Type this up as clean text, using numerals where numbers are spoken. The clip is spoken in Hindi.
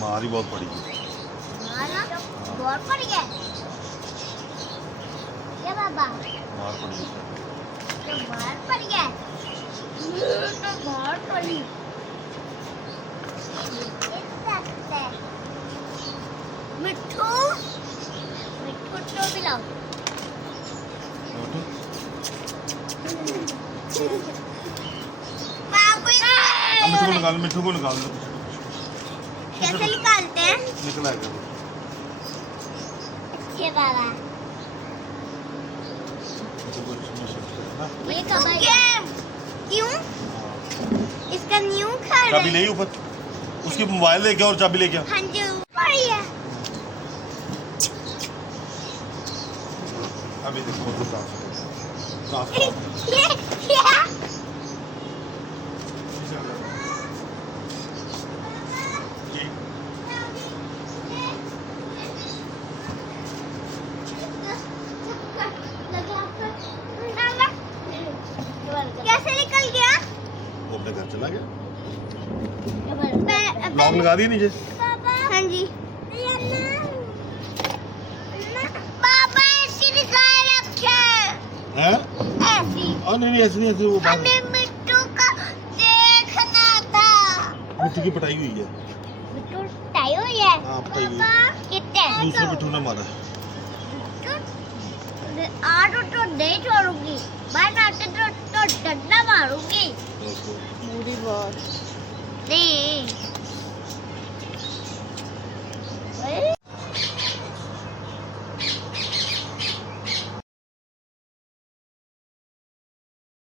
मार ही बहुत पड़ी है। बहुत पड़ी है क्या बाबा? मार पड़ी है। तो मार पड़ी है तो मार पड़ी। मिठू मिठू तो पिलाओ। मिठू को निकाल दो। कैसे निकालते हैं? निकला है अच्छे बाबा ये कब आएगा? क्यों? इसका न्यू खा रहे चाबी ले ऊपर, उसकी मोबाइल लेके और चाबी लेके। हाँ जी पड़ी है। अभी देखो ये क्या? कैसे निकल गया? वो अपने घर चला गया। मैं लॉक लगा दिया नीचे। हाँ जी पापा ऐसी दिखाए रखे हैं? ऐसी। नहीं ऐसे नहीं, ऐसे वो बात हमें मिट्टू का देखना था। मिट्टी की पिटाई हुई है। मिट्टू टाई हुई है। हाँ पिटाई हुई है। कितने? दूसरे मिट्टू ने मारा है। आज तो नहीं छोड़ूंगी, मैं नाटे तो डंडा मारूंगी। ओके। बुरी बात नहीं।